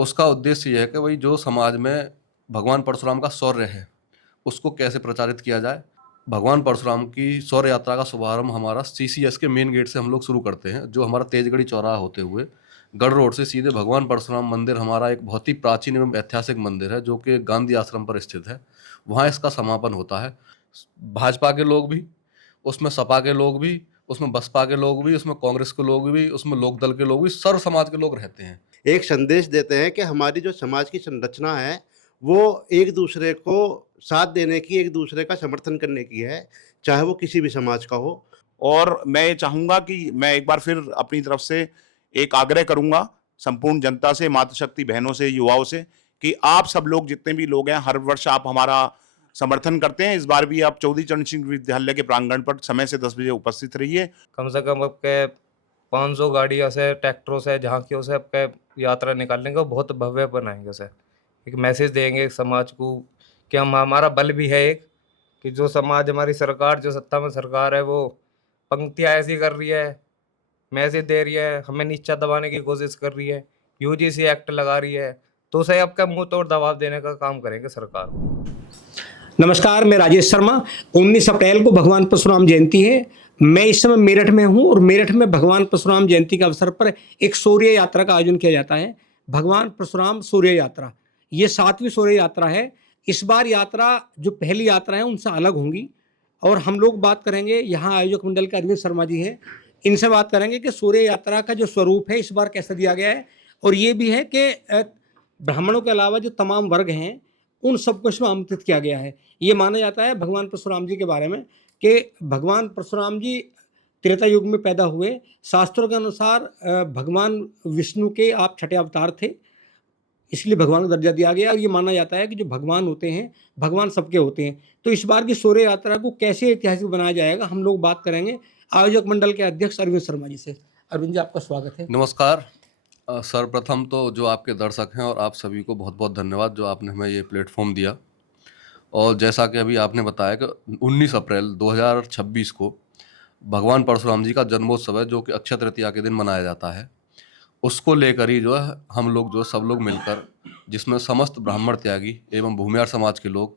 उसका उद्देश्य ये है कि भाई जो समाज में भगवान परशुराम का शौर्य है, उसको कैसे प्रचारित किया जाए। भगवान परशुराम की शौर्य यात्रा का शुभारंभ हमारा सीसीएस के मेन गेट से हम लोग शुरू करते हैं, जो हमारा तेजगढ़ी चौराहा होते हुए गढ़ रोड से सीधे भगवान परशुराम मंदिर, हमारा एक बहुत ही प्राचीन एवं ऐतिहासिक मंदिर है, जो कि गांधी आश्रम पर स्थित है। वहाँ इसका समापन होता है। भाजपा के लोग भी, उसमें सपा के लोग भी, उसमें बसपा के लोग भी, उसमें कांग्रेस के लोग भी, उसमें लोकदल के लोग भी, सर्व समाज के लोग रहते हैं। एक संदेश देते हैं कि हमारी जो समाज की संरचना है, वो एक दूसरे को साथ देने की, एक दूसरे का समर्थन करने की है, चाहे वो किसी भी समाज का हो। और मैं ये चाहूंगा कि मैं एक बार फिर अपनी तरफ से एक आग्रह करूंगा संपूर्ण जनता से, मातृशक्ति बहनों से, युवाओं से, कि आप सब लोग जितने भी लोग हैं, हर वर्ष आप हमारा समर्थन करते हैं, इस बार भी आप चौधरी चरण सिंह विद्यालय के प्रांगण पर समय से 10 बजे उपस्थित रहिए। कम से कम आपके 500 गाड़ियों से, ट्रैक्टरों से, झांकियों से आपके यात्रा निकालेंगे और बहुत भव्य बनाएंगे उसे। एक मैसेज देंगे समाज को कि हमारा बल भी है एक, कि जो समाज हमारी सरकार, जो सत्ता में सरकार है, वो पंक्तियाँ ऐसी कर रही है, मैसेज दे रही है, हमें नीचा दबाने की कोशिश कर रही है, यूजीसी एक्ट लगा रही है, तो उसे आपका मुंह तोड़ दबाव देने का काम करेंगे सरकार को। नमस्कार, मैं राजेश शर्मा। 19 अप्रैल को भगवान परशुराम जयंती है। मैं इस समय मेरठ में हूँ और मेरठ में भगवान परशुराम जयंती के अवसर पर एक शौर्य यात्रा का आयोजन किया जाता है। भगवान परशुराम शौर्य यात्रा, ये 7वीं शौर्य यात्रा है। इस बार यात्रा जो पहली यात्रा है उनसे अलग होंगी और हम लोग बात करेंगे, यहाँ आयोजक मंडल के अरविंद शर्मा जी हैं, इनसे बात करेंगे कि शौर्य यात्रा का जो स्वरूप है इस बार कैसा दिया गया है। और ये भी है कि ब्राह्मणों के अलावा जो तमाम वर्ग हैं उन सबको इसमें आमंत्रित किया गया है। ये माना जाता है भगवान परशुराम जी के बारे में कि भगवान परशुराम जी त्रेता युग में पैदा हुए। शास्त्रों के अनुसार भगवान विष्णु के आप छठे अवतार थे, इसलिए भगवान को दर्जा दिया गया। और ये माना जाता है कि जो भगवान होते हैं, भगवान सबके होते हैं। तो इस बार की शौर्य यात्रा को कैसे ऐतिहासिक बनाया जाएगा, हम लोग बात करेंगे आयोजक मंडल के अध्यक्ष अरविंद शर्मा जी से। अरविंद जी, आपका स्वागत है। नमस्कार। सर्वप्रथम तो जो आपके दर्शक हैं और आप सभी को बहुत बहुत धन्यवाद, जो आपने हमें ये प्लेटफॉर्म दिया। और जैसा कि अभी आपने बताया कि 19 अप्रैल 2026 को भगवान परशुराम जी का जन्मोत्सव है, जो कि अक्षय तृतीया के दिन मनाया जाता है। उसको लेकर ही जो है हम लोग जो सब लोग मिलकर, जिसमें समस्त ब्राह्मण त्यागी एवं भूमिहार समाज के लोग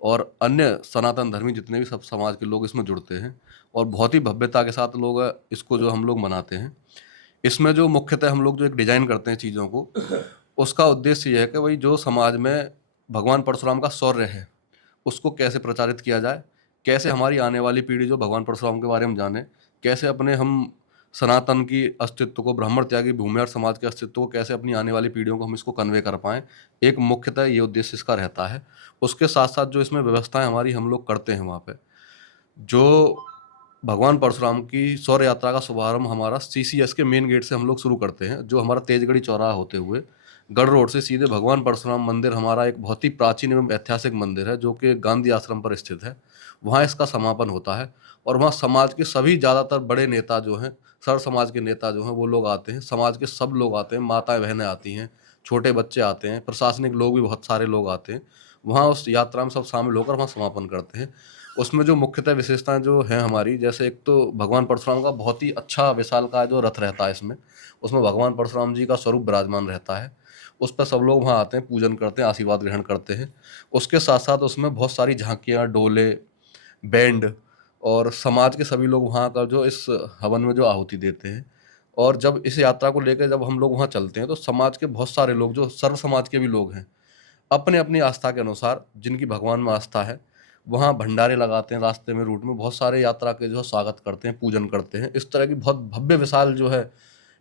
और अन्य सनातन धर्मी जितने भी सब समाज के लोग इसमें जुड़ते हैं और बहुत ही भव्यता के साथ लोग इसको जो हम लोग मनाते हैं। इसमें जो मुख्यतः हम लोग जो एक डिज़ाइन करते हैं चीज़ों को, उसका उद्देश्य ये है कि भाई जो समाज में भगवान परशुराम का शौर्य है, उसको कैसे प्रचारित किया जाए, कैसे हमारी आने वाली पीढ़ी जो भगवान परशुराम के बारे में जाने, कैसे अपने हम सनातन की अस्तित्व को, ब्राह्मण त्यागी भूमिहार समाज के अस्तित्व को कैसे अपनी आने वाली पीढ़ियों को हम इसको कन्वे कर पाएँ। एक मुख्यतः ये उद्देश्य इसका रहता है। उसके साथ साथ जो इसमें व्यवस्थाएं हमारी हम लोग करते हैं वहाँ पे, जो भगवान परशुराम की शौर्य यात्रा का शुभारंभ हमारा सीसीएस के मेन गेट से हम लोग शुरू करते हैं, जो हमारा तेजगढ़ी चौराहा होते हुए गढ़ रोड से सीधे भगवान परशुराम मंदिर, हमारा एक बहुत ही प्राचीन एवं ऐतिहासिक मंदिर है, जो कि गांधी आश्रम पर स्थित है। वहाँ इसका समापन होता है और वहाँ समाज के सभी ज़्यादातर बड़े नेता जो हैं, सर्व समाज के नेता जो हैं, वो लोग आते हैं। समाज के सब लोग आते हैं, माताएं बहनें आती हैं, छोटे बच्चे आते हैं, प्रशासनिक लोग भी बहुत सारे लोग आते हैं। वहाँ उस यात्रा में सब शामिल होकर वहाँ समापन करते हैं। उसमें जो मुख्यतः विशेषताएं जो हैं हमारी, जैसे एक तो भगवान परशुराम का बहुत ही अच्छा विशालकाय जो रथ रहता है उसमें भगवान परशुराम जी का स्वरूप विराजमान रहता है। उस पर सब लोग वहाँ आते हैं, पूजन करते हैं, आशीर्वाद ग्रहण करते हैं। उसके साथ साथ उसमें बहुत सारी झांकियाँ, डोले, बैंड और समाज के सभी लोग वहाँ का जो इस हवन में जो आहुति देते हैं। और जब इस यात्रा को लेकर जब हम लोग वहाँ चलते हैं, तो समाज के बहुत सारे लोग, जो सर्व समाज के भी लोग हैं, अपने अपनी आस्था के अनुसार, जिनकी भगवान में आस्था है, वहाँ भंडारे लगाते हैं। रास्ते में, रूट में बहुत सारे यात्रा के जो है स्वागत करते हैं, पूजन करते हैं। इस तरह की बहुत भव्य विशाल जो है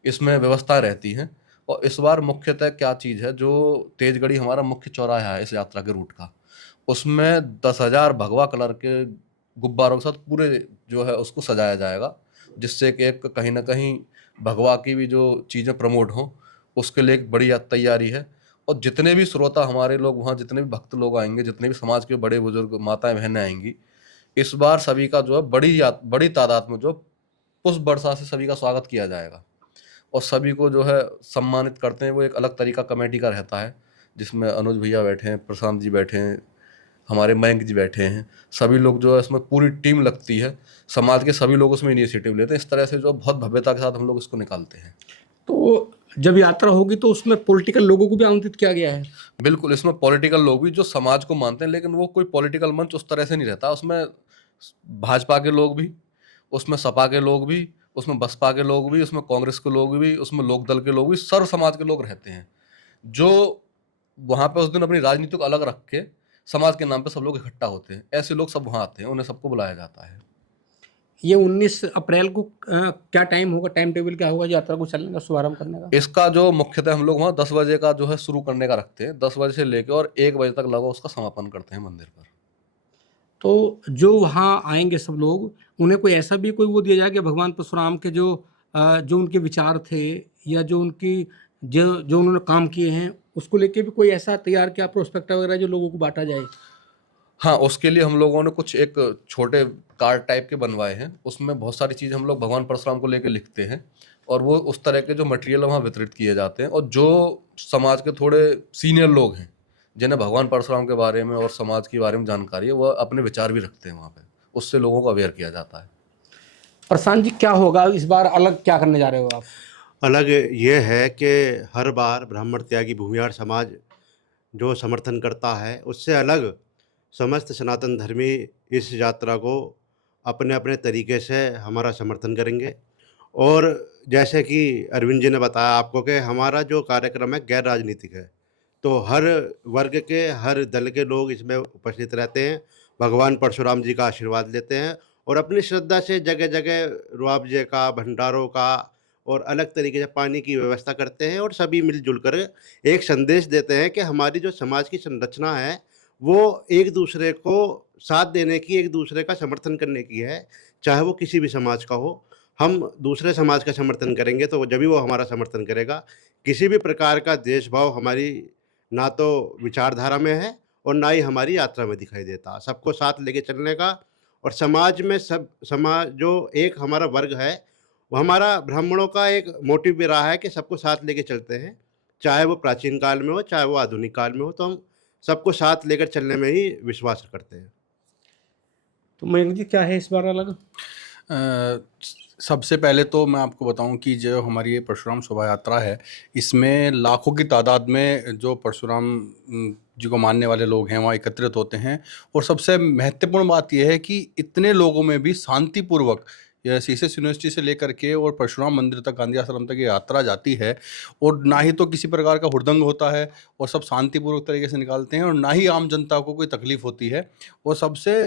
इसमें व्यवस्था रहती हैं। और इस बार मुख्यतः क्या चीज़ है, जो तेजगढ़ी हमारा मुख्य चौराहा है इस यात्रा के रूट का, उसमें 10,000 भगवा कलर के गुब्बारों के साथ पूरे जो है उसको सजाया जाएगा, जिससे कि एक कहीं ना कहीं भगवा की भी जो चीज़ें प्रमोट हों, उसके लिए एक बड़ी तैयारी है। और जितने भी श्रोता हमारे लोग वहाँ, जितने भी भक्त लोग आएंगे, जितने भी समाज के बड़े बुजुर्ग माताएं बहनें आएंगी, इस बार सभी का जो है बड़ी तादाद में जो पुष्प वर्षा से सभी का स्वागत किया जाएगा। और सभी को जो है सम्मानित करते हैं। वो एक अलग तरीका कमेटी का रहता है, जिसमें अनुज भैया बैठे हैं, प्रशांत जी बैठे हैं, हमारे मयंक जी बैठे हैं। सभी लोग जो है इसमें पूरी टीम लगती है, समाज के सभी लोग उसमें इनिशिएटिव लेते हैं। इस तरह से जो बहुत भव्यता के साथ हम लोग इसको निकालते हैं। तो जब यात्रा होगी तो उसमें पॉलिटिकल लोगों को भी आमंत्रित किया गया है। बिल्कुल, इसमें पॉलिटिकल लोग भी जो समाज को मानते हैं, लेकिन वो कोई पॉलिटिकल मंच उस तरह से नहीं रहता। उसमें भाजपा के लोग भी, उसमें सपा के लोग भी, उसमें बसपा के लोग भी, उसमें कांग्रेस के लोग भी, उसमें लोकदल के लोग भी, सर्व समाज के लोग रहते हैं, जो वहाँ पे उस दिन अपनी राजनीति को अलग रख के समाज के नाम पे सब लोग इकट्ठा होते हैं। ऐसे लोग सब वहाँ आते हैं, उन्हें सबको बुलाया जाता है। ये 19 अप्रैल को क्या टाइम होगा, टाइम टेबल क्या होगा यात्रा को चलने का, शुभारंभ करने का? इसका जो मुख्यतः हम लोग वहाँ 10 बजे का जो है शुरू करने का रखते हैं। 10 बजे से लेके और 1 बजे तक लगभग उसका समापन करते हैं मंदिर पर। तो जो वहाँ आएंगे सब लोग, उन्हें कोई ऐसा भी कोई वो दिया जाए कि भगवान परशुराम के जो उनके विचार थे या जो उनकी जो उन्होंने काम किए हैं, उसको लेके भी कोई ऐसा तैयार किया प्रोस्पेक्टा वगैरह जो लोगों को बांटा जाए? हाँ, उसके लिए हम लोगों ने कुछ एक छोटे कार्ड टाइप के बनवाए हैं। उसमें बहुत सारी चीज़ हम लोग भगवान परशुराम को लेके लिखते हैं और वो उस तरह के जो मटेरियल वहाँ वितरित किए जाते हैं। और जो समाज के थोड़े सीनियर लोग हैं, जिन्हें भगवान परशुराम के बारे में और समाज के बारे में जानकारी है, वह अपने विचार भी रखते हैं वहाँ पे। उससे लोगों को अवेयर किया जाता है। प्रशांत जी, क्या होगा इस बार, अलग क्या करने जा रहे हो आप? अलग ये है कि हर बार ब्राह्मण त्यागी भूमिहार समाज जो समर्थन करता है, उससे अलग समस्त सनातन धर्मी इस यात्रा को अपने अपने तरीके से हमारा समर्थन करेंगे। और जैसे कि अरविंद जी ने बताया आपको कि हमारा जो कार्यक्रम है गैर राजनीतिक है, तो हर वर्ग के, हर दल के लोग इसमें उपस्थित रहते हैं, भगवान परशुराम जी का आशीर्वाद लेते हैं और अपनी श्रद्धा से जगह जगह रुआवजे का, भंडारों का और अलग तरीके से पानी की व्यवस्था करते हैं और सभी मिलजुल कर एक संदेश देते हैं कि हमारी जो समाज की संरचना है, वो एक दूसरे को साथ देने की, एक दूसरे का समर्थन करने की है, चाहे वो किसी भी समाज का हो। हम दूसरे समाज का समर्थन करेंगे तो जभी वो हमारा समर्थन करेगा। किसी भी प्रकार का द्वेषभाव हमारी ना तो विचारधारा में है और ना ही हमारी यात्रा में दिखाई देता। सबको साथ लेके चलने का और समाज में सब समाज जो एक हमारा वर्ग है, वो हमारा ब्राह्मणों का एक मोटिव भी रहा है कि सबको साथ लेके चलते हैं। चाहे वो प्राचीन काल में हो, चाहे वो आधुनिक काल में हो, तो हम सबको साथ लेकर चलने में ही विश्वास करते हैं। तो मयंक जी, क्या है इस बार अलग? सबसे पहले तो मैं आपको बताऊं कि जो हमारी ये परशुराम शोभा यात्रा है, इसमें लाखों की तादाद में जो परशुराम जी को मानने वाले लोग हैं वहाँ एकत्रित होते हैं। और सबसे महत्वपूर्ण बात यह है कि इतने लोगों में भी शांतिपूर्वक, यह सीसेस यूनिवर्सिटी से लेकर के और परशुराम मंदिर तक, गांधी आश्रम तक ये यात्रा जाती है और ना ही तो किसी प्रकार का हुड़दंग होता है और सब शांतिपूर्वक तरीके से निकालते हैं और ना ही आम जनता को कोई तकलीफ होती है। और सबसे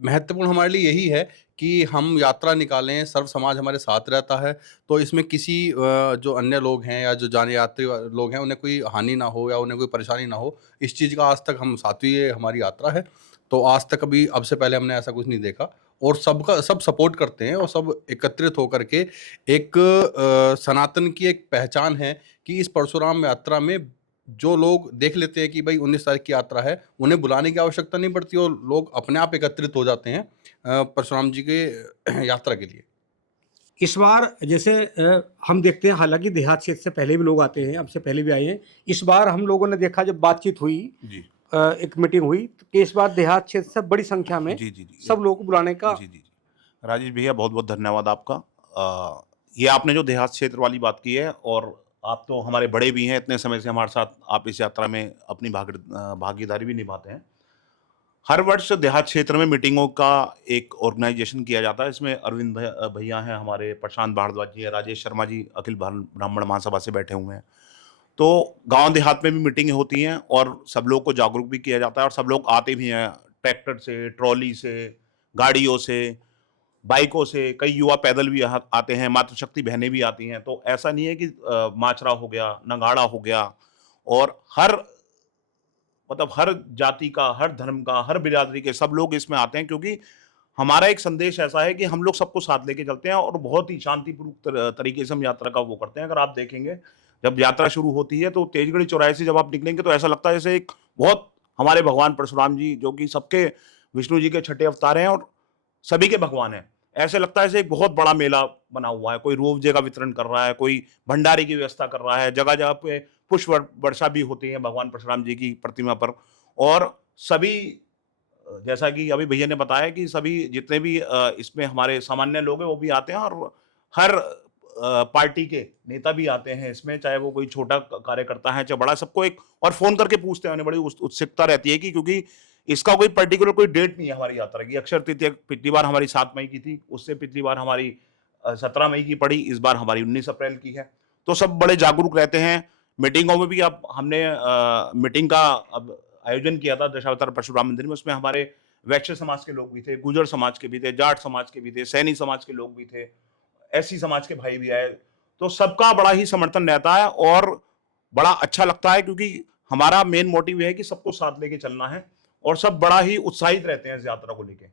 महत्वपूर्ण हमारे लिए यही है कि हम यात्रा निकालें, सर्व समाज हमारे साथ रहता है, तो इसमें किसी जो अन्य लोग हैं या जो जाने यात्री लोग हैं उन्हें कोई हानि ना हो या उन्हें कोई परेशानी ना हो, इस चीज़ का आज तक हम 7वीं ये हमारी यात्रा है, तो आज तक कभी अब से पहले हमने ऐसा कुछ नहीं देखा। और सबका सब सपोर्ट करते हैं और सब एकत्रित होकर के एक सनातन की एक पहचान है कि इस परशुराम यात्रा में जो लोग देख लेते हैं कि भाई 19 तारीख की यात्रा है, उन्हें बुलाने की आवश्यकता नहीं पड़ती और लोग अपने आप एकत्रित हो जाते हैं परशुराम जी के यात्रा के लिए। इस बार जैसे हम देखते हैं, हालांकि देहात क्षेत्र से पहले भी लोग आते हैं, अब से पहले भी आए हैं। इस बार हम लोगों ने देखा, जब बातचीत हुई, जी एक मीटिंग हुई, तो कि इस बार देहात क्षेत्र से बड़ी संख्या में जी जी जी सब लोगों को बुलाने का। जी जी जी राजेश भैया, बहुत बहुत धन्यवाद आपका। ये आपने जो देहात क्षेत्र वाली बात की है, और आप तो हमारे बड़े भी हैं, इतने समय से हमारे साथ आप इस यात्रा में अपनी भागीदारी भी निभाते हैं। हर वर्ष देहात क्षेत्र में मीटिंगों का एक ऑर्गेनाइजेशन किया जाता है। इसमें अरविंद भैया हैं हमारे, प्रशांत भारद्वाज जी हैं, राजेश शर्मा जी अखिल ब्राह्मण महासभा से बैठे हुए हैं। तो गांव देहात में भी मीटिंगें होती हैं और सब लोग को जागरूक भी किया जाता है और सब लोग आते भी हैं, ट्रैक्टर से, ट्रॉली से, गाड़ियों से, बाइकों से। कई युवा पैदल भी यहाँ आते हैं, मातृशक्ति बहनें भी आती हैं। तो ऐसा नहीं है कि माचरा हो गया, नगाड़ा हो गया, और हर जाति का, हर धर्म का, हर बिरादरी के सब लोग इसमें आते हैं, क्योंकि हमारा एक संदेश ऐसा है कि हम लोग सबको साथ लेके चलते हैं और बहुत ही शांतिपूर्वक तरीके से हम यात्रा का वो करते हैं। अगर आप देखेंगे, जब यात्रा शुरू होती है तो तेजगढ़ी चौराहे से जब आप निकलेंगे तो ऐसा लगता है जैसे एक बहुत, हमारे भगवान परशुराम जी जो कि सबके, विष्णु जी के छठे अवतार हैं और सभी के भगवान हैं, ऐसे लगता है जैसे एक बहुत बड़ा मेला बना हुआ है। कोई रोपवे का वितरण कर रहा है, कोई भंडारे की व्यवस्था कर रहा है, जगह जगह पे पुष्प वर्षा भी होती है भगवान परशुराम जी की प्रतिमा पर। और सभी, जैसा कि अभी भैया ने बताया कि सभी जितने भी इसमें हमारे सामान्य लोग हैं वो भी आते हैं और हर पार्टी के नेता भी आते हैं इसमें, चाहे वो कोई छोटा कार्यकर्ता है चाहे बड़ा, सबको एक और फोन करके पूछते हैं, उन्हें बड़ी उत्सुकता रहती है कि क्योंकि इसका कोई पर्टिकुलर कोई डेट नहीं है हमारी यात्रा की। अक्षर तृतीया पिछली बार हमारी 7 मई की थी, उससे पिछली बार हमारी 17 मई की पड़ी, इस बार हमारी 19 अप्रैल की है। तो सब बड़े जागरूक रहते हैं। मीटिंगों में भी अब हमने मीटिंग का अब आयोजन किया था दशावतार परशुराम मंदिर में, उसमें हमारे वैश्य समाज के लोग भी थे, गुर्जर समाज के भी थे, जाट समाज के भी थे, सैनी समाज के लोग भी थे, एससी समाज के भाई भी आए। तो सबका बड़ा ही समर्थन रहता है और बड़ा अच्छा लगता है, क्योंकि हमारा मेन मोटिव है कि सबको साथ लेके चलना है और सब बड़ा ही उत्साहित रहते हैं इस यात्रा को लेके।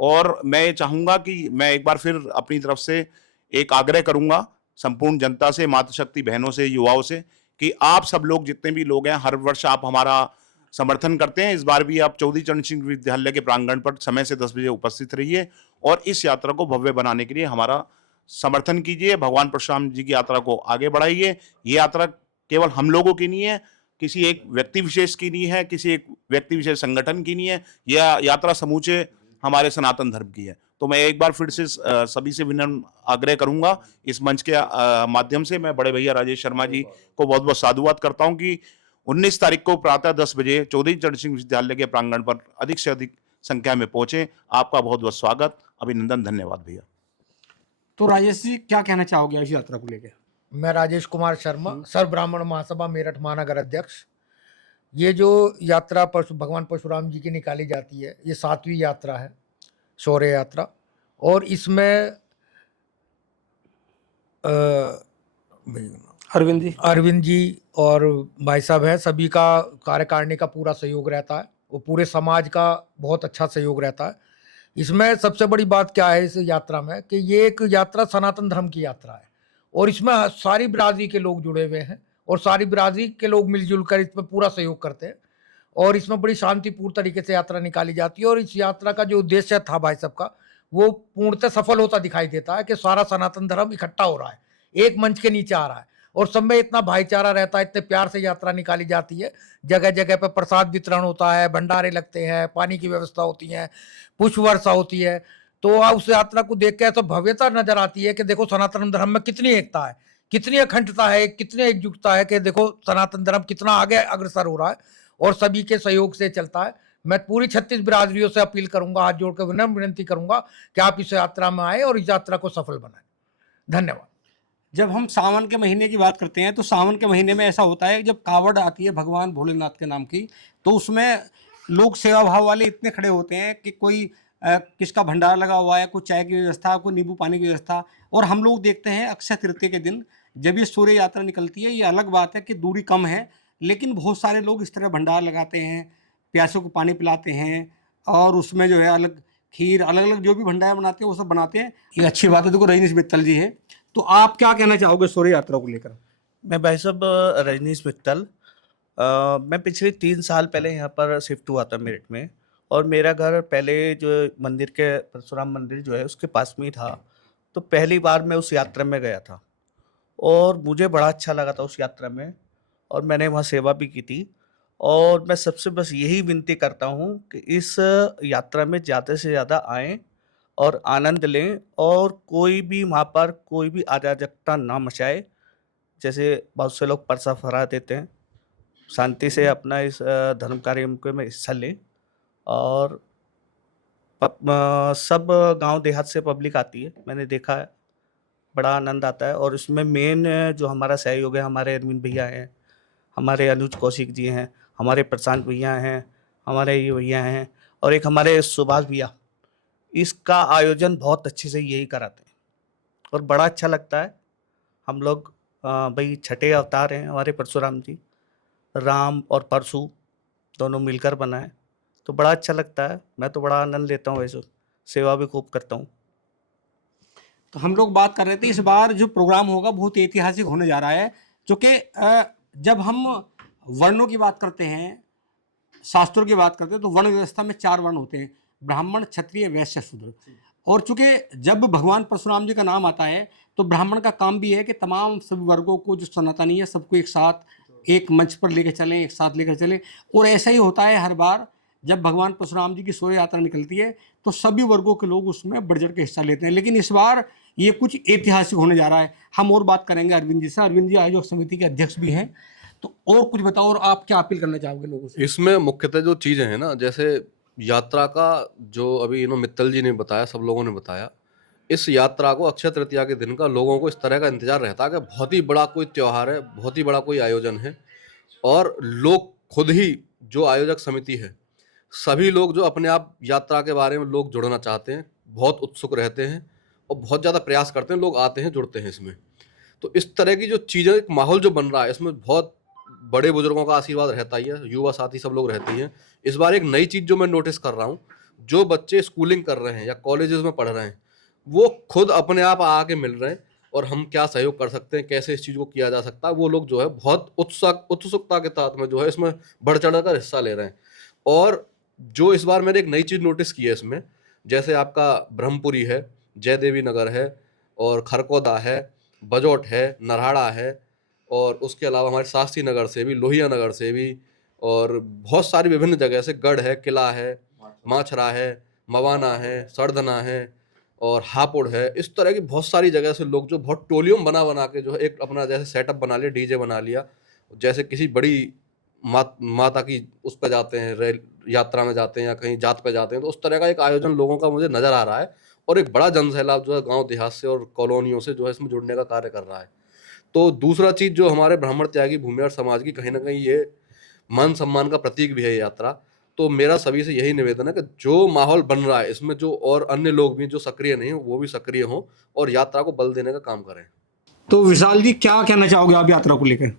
और मैं ये चाहूंगा कि मैं एक बार फिर अपनी तरफ से एक आग्रह करूंगा संपूर्ण जनता से, मातृशक्ति बहनों से, युवाओं से, कि आप सब लोग जितने भी लोग हैं, हर वर्ष आप हमारा समर्थन करते हैं, इस बार भी आप चौधरी चरण सिंह विद्यालय के प्रांगण पर समय से 10 बजे उपस्थित रहिए और इस यात्रा को भव्य बनाने के लिए हमारा समर्थन कीजिए। भगवान परशुराम जी की यात्रा को आगे बढ़ाइए। ये यात्रा केवल हम लोगों की नहीं है, किसी एक व्यक्ति विशेष की नहीं है, किसी एक व्यक्ति विशेष संगठन की नहीं है, यह यात्रा समूचे हमारे सनातन धर्म की है। तो मैं एक बार फिर से सभी से विनम्र आग्रह करूंगा इस मंच के माध्यम से, मैं बड़े भैया राजेश शर्मा जी को बहुत बहुत साधुवाद करता हूं कि 19 तारीख को प्रातः 10 बजे चौधरी चरण सिंह विद्यालय के प्रांगण पर अधिक से अधिक संख्या में पहुंचे। आपका बहुत बहुत स्वागत, अभिनंदन, धन्यवाद भैया। तो राजेश जी क्या कहना चाहोगे इस यात्रा को लेकर? मैं राजेश कुमार शर्मा, सर्व ब्राह्मण महासभा मेरठ महानगर अध्यक्ष। ये जो यात्रा भगवान परशुराम जी की निकाली जाती है, ये 7वीं यात्रा है, शौर्य यात्रा, और इसमें अरविंद जी और भाई साहब हैं, सभी का कार्यकारिणी का पूरा सहयोग रहता है, वो पूरे समाज का बहुत अच्छा सहयोग रहता है। इसमें सबसे बड़ी बात क्या है इस यात्रा में कि ये एक यात्रा सनातन धर्म की यात्रा है और इसमें सारी बिरादरी के लोग जुड़े हुए हैं और सारी बिरादरी के लोग मिलजुल कर इसमें पूरा सहयोग करते हैं और इसमें बड़ी शांतिपूर्ण तरीके से यात्रा निकाली जाती है। और इस यात्रा का जो उद्देश्य था भाई साहब का, वो पूर्णतः सफल होता दिखाई देता है कि सारा सनातन धर्म इकट्ठा हो रहा है, एक मंच के नीचे आ रहा है और सब में इतना भाईचारा रहता है, इतने प्यार से यात्रा निकाली जाती है। जगह जगह पे प्रसाद वितरण होता है, भंडारे लगते हैं, पानी की व्यवस्था होती है, पुष्प वर्षा होती है। तो उस यात्रा को देख के ऐसा भव्यता नजर आती है कि देखो सनातन धर्म में कितनी एकता है, कितनी अखंडता है, कितनी एकजुटता है, कि देखो सनातन धर्म कितना आगे अग्रसर हो रहा है और सभी के सहयोग से चलता है। मैं पूरी 36 बिरादरियों से अपील करूंगा, हाथ जोड़कर विनम्र विनती करूंगा कि आप इस यात्रा में आए और इस यात्रा को सफल बनाएं। धन्यवाद। जब हम सावन के महीने की बात करते हैं तो सावन के महीने में ऐसा होता है, जब कावड़ आती है भगवान भोलेनाथ के नाम की, तो उसमें लोग सेवा भाव वाले इतने खड़े होते हैं कि कोई किसका भंडारा लगा हुआ है, कोई चाय की व्यवस्था, कोई नींबू पानी की व्यवस्था। और हम लोग देखते हैं अक्षय तृतीया के दिन जब ये सूर्य यात्रा निकलती है, ये अलग बात है कि दूरी कम है, लेकिन बहुत सारे लोग इस तरह भंडार लगाते हैं, प्यासों को पानी पिलाते हैं और उसमें जो है अलग खीर, अलग अलग जो भी भंडार बनाते हैं वो सब बनाते हैं। ये अच्छी बात है। देखो रजनीश मित्तल जी है, तो आप क्या कहना चाहोगे सूर्य यात्रा को लेकर? मैं भाई साहब रजनीश मित्तल, मैं पिछले 3 साल पहले यहाँ पर शिफ्ट हुआ था मेरठ में, और मेरा घर पहले जो मंदिर के परशुराम मंदिर जो है उसके पास में ही था। तो पहली बार मैं उस यात्रा में गया था और मुझे बड़ा अच्छा लगा था उस यात्रा में, और मैंने वहाँ सेवा भी की थी। और मैं सबसे बस यही विनती करता हूँ कि इस यात्रा में ज़्यादा से ज़्यादा आएँ और आनंद लें, और कोई भी वहाँ पर कोई भी अराजकता ना मचाए। जैसे बहुत से लोग परसा फहरा देते हैं, शांति से अपना इस धर्म कार्यक्रम में हिस्सा लें। और सब गांव देहात से पब्लिक आती है, मैंने देखा है, बड़ा आनंद आता है। और इसमें मेन जो हमारा सहयोग है, हमारे अरविंद भैया हैं, हमारे अनुज कौशिक जी हैं, हमारे प्रशांत भैया हैं, हमारे ये भैया हैं, और एक हमारे सुभाष भैया, इसका आयोजन बहुत अच्छे से यही कराते हैं और बड़ा अच्छा लगता है। हम लोग भाई छठे अवतार हैं हमारे परशुराम जी, राम और परशु दोनों मिलकर बनाए, तो बड़ा अच्छा लगता है। मैं तो बड़ा आनंद लेता हूँ, वैसे सेवा भी खूब करता हूँ। तो हम लोग बात कर रहे थे, इस बार जो प्रोग्राम होगा बहुत ऐतिहासिक होने जा रहा है, क्योंकि जब हम वर्णों की बात करते हैं, शास्त्रों की बात करते हैं, तो वर्ण व्यवस्था में 4 वर्ण होते हैं, ब्राह्मण, क्षत्रिय, वैश्य, शूद्र। और चूंकि जब भगवान परशुराम जी का नाम आता है तो ब्राह्मण का काम भी है कि तमाम सभी वर्गों को जो सनातनी है सबको एक साथ एक मंच पर लेकर चलें, एक साथ लेकर चलें। और ऐसा ही होता है हर बार जब भगवान परशुराम जी की शोभा यात्रा निकलती है तो सभी वर्गों के लोग उसमें बढ़ चढ़ के हिस्सा लेते हैं। लेकिन इस बार ये कुछ ऐतिहासिक होने जा रहा है। हम और बात करेंगे अरविंद जी से। अरविंद जी आयोजक समिति के अध्यक्ष भी हैं, तो और कुछ बताओ, और आप क्या अपील करना चाहोगे लोगों से? इसमें मुख्यतः जो चीज़ें हैं ना, जैसे यात्रा का जो अभी मित्तल जी ने बताया, सब लोगों ने बताया, इस यात्रा को अक्षय तृतीया के दिन का लोगों को इस तरह का इंतजार रहता है कि बहुत ही बड़ा कोई त्योहार है, बहुत ही बड़ा कोई आयोजन है, और लोग खुद ही जो आयोजक समिति है, सभी लोग जो अपने आप यात्रा के बारे में लोग जुड़ना चाहते हैं, बहुत उत्सुक रहते हैं और बहुत ज़्यादा प्रयास करते हैं, लोग आते हैं, जुड़ते हैं इसमें। तो इस तरह की जो चीज़ें, एक माहौल जो बन रहा है, इसमें बहुत बड़े बुजुर्गों का आशीर्वाद रहता ही है, युवा साथी सब लोग रहते ही हैं। इस बार एक नई चीज़ जो मैं नोटिस कर रहा हूँ, जो बच्चे स्कूलिंग कर रहे हैं या कॉलेजेस में पढ़ रहे हैं, वो खुद अपने आप आके मिल रहे हैं, और हम क्या सहयोग कर सकते हैं, कैसे इस चीज़ को किया जा सकता है, वो लोग जो है बहुत उत्सुकता के साथ में जो है इसमें बढ़ चढ़ कर हिस्सा ले रहे हैं। और जो इस बार मैंने एक नई चीज़ नोटिस की है इसमें, जैसे आपका ब्रह्मपुरी है, जयदेवी नगर है, और खरकोदा है, बजोट है, नरहाड़ा है, और उसके अलावा हमारे शास्त्री नगर से भी, लोहिया नगर से भी, और बहुत सारी विभिन्न जगह से, गढ़ है, किला है, माछरा है, मवाना है, सरधना है, और हापुड़ है। इस तरह की बहुत सारी जगह से लोग जो बहुत टोलियम बना के जो है एक अपना जैसे सेटअप बना लिया, डीजे बना लिया, जैसे किसी बड़ी माता की उस पर जाते हैं, रेल यात्रा में जाते हैं या कहीं जात पे जाते हैं, तो उस तरह का एक आयोजन लोगों का मुझे नज़र आ रहा है, और एक बड़ा जनसैलाब जो है गाँव देहात से और कॉलोनियों से जो है इसमें जुड़ने का कार्य कर रहा है। तो दूसरा चीज़ जो हमारे ब्राह्मण त्यागी भूमिहार समाज की कहीं न कहीं ये मान सम्मान का प्रतीक भी है ये यात्रा। तो मेरा सभी से यही निवेदन है कि जो माहौल बन रहा है इसमें, जो और अन्य लोग भी जो सक्रिय नहीं हैं, वो भी सक्रिय हों और यात्रा को बल देने का काम करें। तो विशाल जी, क्या कहना चाहोगे आप यात्रा को लेकर?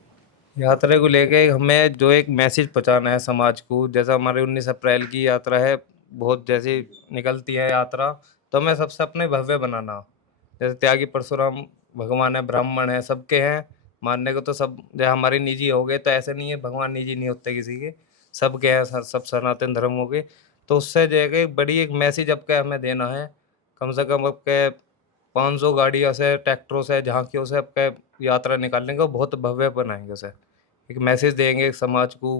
यात्रा को लेके हमें जो एक मैसेज पहुंचाना है समाज को, जैसा हमारे 19 अप्रैल की यात्रा है, बहुत जैसे निकलती है यात्रा, तो हमें सबसे अपने भव्य बनाना। जैसे त्यागी परशुराम भगवान है, ब्राह्मण है, सबके हैं मानने को, तो सब जो हमारे निजी हो गए, तो ऐसे नहीं है भगवान निजी नहीं होते किसी के, सबके हैं, सब सनातन धर्म हो गए। तो उससे जो है कि बड़ी एक मैसेज अब के हमें देना है, कम से कम अब के 500 गाड़ियों से, ट्रैक्टरों से, झांकियों से अब के यात्रा निकालेंगे और बहुत भव्य बनाएंगे उसे। एक मैसेज देंगे समाज को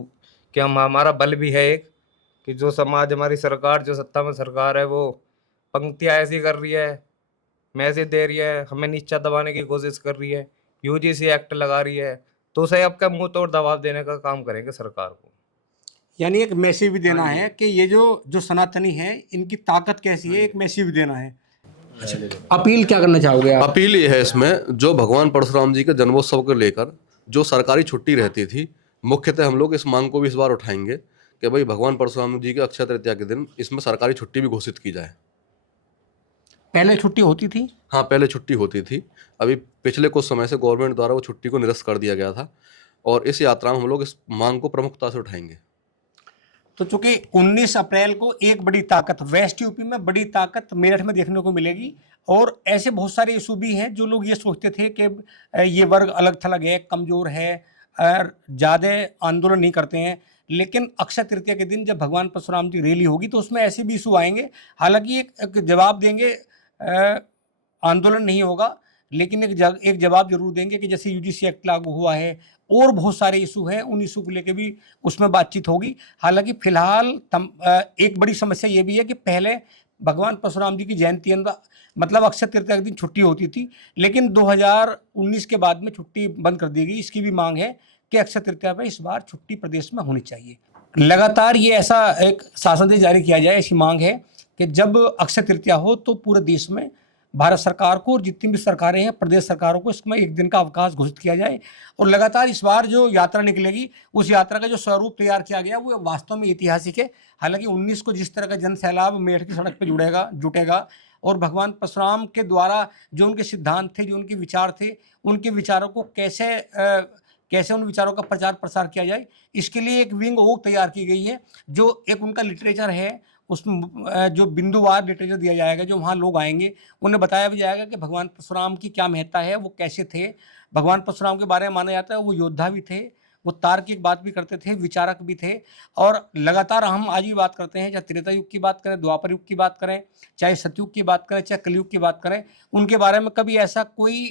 कि हम, हमारा बल भी है एक, कि जो समाज, हमारी सरकार, जो सत्ता में सरकार है, वो पंक्तियाँ ऐसी कर रही है, मैसेज दे रही है, हमें नीचा दबाने की कोशिश कर रही है, यूजीसी एक्ट लगा रही है, तो उसे अब का मुंह तोड़ दबाव देने का काम करेंगे सरकार को। यानी एक मैसेज भी देना है कि ये जो सनातनी है, इनकी ताकत कैसी है, एक मैसेज भी देना है। अपील क्या करना चाहोगे आप? अपील ये है इसमें, जो भगवान परशुराम जी के जन्मोत्सव को लेकर जो सरकारी छुट्टी रहती थी, मुख्यतः हम लोग इस मांग को भी इस बार उठाएंगे कि भाई भगवान परशुराम जी के अक्षय तृतीया के दिन इसमें सरकारी छुट्टी भी घोषित की जाए। पहले छुट्टी होती थी? हाँ, पहले छुट्टी होती थी, अभी पिछले कुछ समय से गवर्नमेंट द्वारा वो छुट्टी को निरस्त कर दिया गया था, और इस यात्रा में हम लोग इस मांग को प्रमुखता से उठाएंगे। तो चूंकि 19 अप्रैल को एक बड़ी ताकत वेस्ट यूपी में, बड़ी ताकत मेरठ में देखने को मिलेगी, और ऐसे बहुत सारे इशू भी हैं जो लोग ये सोचते थे कि ये वर्ग अलग थलग है, कमज़ोर है, ज़्यादा आंदोलन नहीं करते हैं, लेकिन अक्षय तृतीया के दिन जब भगवान परशुराम की रैली होगी तो उसमें ऐसे भी इशू आएंगे। हालांकि एक जवाब देंगे, आंदोलन नहीं होगा, लेकिन एक जवाब जरूर देंगे कि जैसे यूजीसी एक्ट लागू हुआ है, और बहुत सारे इशू हैं, उन इशू को लेकर भी उसमें बातचीत होगी। हालांकि फिलहाल एक बड़ी समस्या ये भी है कि पहले भगवान परशुराम जी की जयंती मतलब अक्षय तृतीया के दिन छुट्टी होती थी, लेकिन 2019 के बाद में छुट्टी बंद कर दी गई। इसकी भी मांग है कि अक्षय तृतीया पर इस बार छुट्टी प्रदेश में होनी चाहिए। लगातार ये ऐसा एक शासनादेश जारी किया जाए, ऐसी मांग है कि जब अक्षय तृतीया हो तो पूरे देश में भारत सरकार को और जितनी भी सरकारें हैं, प्रदेश सरकारों को, इसमें एक दिन का अवकाश घोषित किया जाए। और लगातार इस बार जो यात्रा निकलेगी, उस यात्रा का जो स्वरूप तैयार किया गया वो वास्तव में ऐतिहासिक है। हालांकि 19 को जिस तरह का जन सैलाब मेरठ की सड़क पर जुटेगा, और भगवान परशुराम के द्वारा जो उनके सिद्धांत थे, जो उनके विचार थे, उनके विचारों को कैसे उन विचारों का प्रचार प्रसार किया जाए, इसके लिए एक विंग ओग तैयार की गई है। जो एक उनका लिटरेचर है, उसमें जो बिंदुवार लिटरेचर दिया जाएगा, जो वहाँ लोग आएंगे उन्हें बताया भी जाएगा कि भगवान परशुराम की क्या महत्ता है, वो कैसे थे। भगवान परशुराम के बारे में माना जाता है वो योद्धा भी थे, वो तार्किक बात भी करते थे, विचारक भी थे। और लगातार हम आज भी बात करते हैं, चाहे त्रेता युग की बात करें, द्वापर युग की बात करें, चाहे सतयुग की बात करें, चाहे कलयुग की बात करें, उनके बारे में कभी ऐसा कोई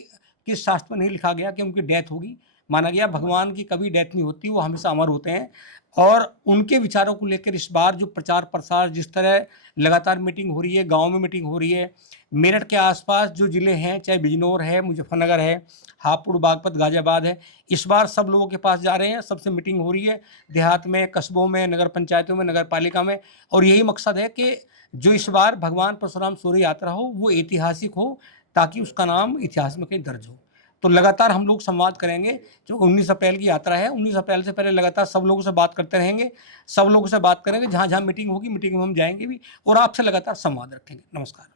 किस शास्त्र में नहीं लिखा गया कि उनकी डेथ होगी। माना गया। भगवान की कभी डेथ नहीं होती, वो हमेशा अमर होते हैं। और उनके विचारों को लेकर इस बार जो प्रचार प्रसार, जिस तरह लगातार मीटिंग हो रही है, गाँव में मीटिंग हो रही है, मेरठ के आसपास जो ज़िले हैं, चाहे बिजनौर है, मुजफ्फरनगर है, हापुड़, बागपत, गाज़ियाबाद है, इस बार सब लोगों के पास जा रहे हैं, सबसे मीटिंग हो रही है, देहात में, कस्बों में, नगर पंचायतों में, नगर पालिका में। और यही मकसद है कि जो इस बार भगवान परशुराम शौर्य यात्रा हो, वो ऐतिहासिक हो, ताकि उसका नाम इतिहास में कहीं दर्ज हो। तो लगातार हम लोग संवाद करेंगे। जो 19 अप्रैल की यात्रा है, 19 अप्रैल से पहले लगातार सब लोगों से बात करते रहेंगे, सब लोगों से बात करेंगे। जहाँ-जहाँ मीटिंग होगी, मीटिंग में हम जाएँगे भी और आपसे लगातार संवाद रखेंगे। नमस्कार।